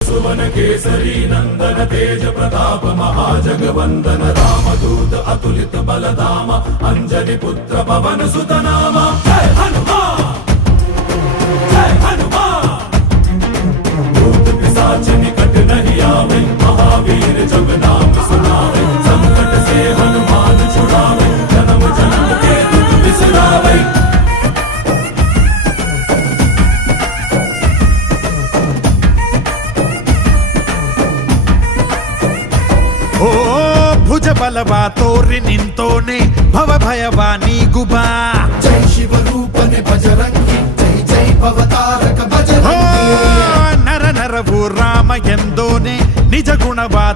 सुवन केसरी नंदन तेज प्रताप महाजगवंदन रामदूत अतुलित बलधाम अंजनी पुत्र पवन सुत नाम जय हनुमान जय हनुमान। भूत पिशाच निकट नहीं आवे महावीर जब नाम सुनावे संकट से हनुमान छुड़ावे जन्म जन्म के दुख बिसरावे। ಓ ಭುಜ ಬಲವಾ ತೋರಿ ನಿಂತೋನೆ ಭವ ಭಯವಾ ನೀಗುಬಾ ಜೈ ಶಿವರೂಪನೆ ಬಜರಂಗಿ ಜೈ ಜೈ ಭವತಾರಕ ಬಜರಂಗಿ ನರ ನರವು ರಾಮ ಎಂದೋನೆ ನಿಜ ಗುಣವಾ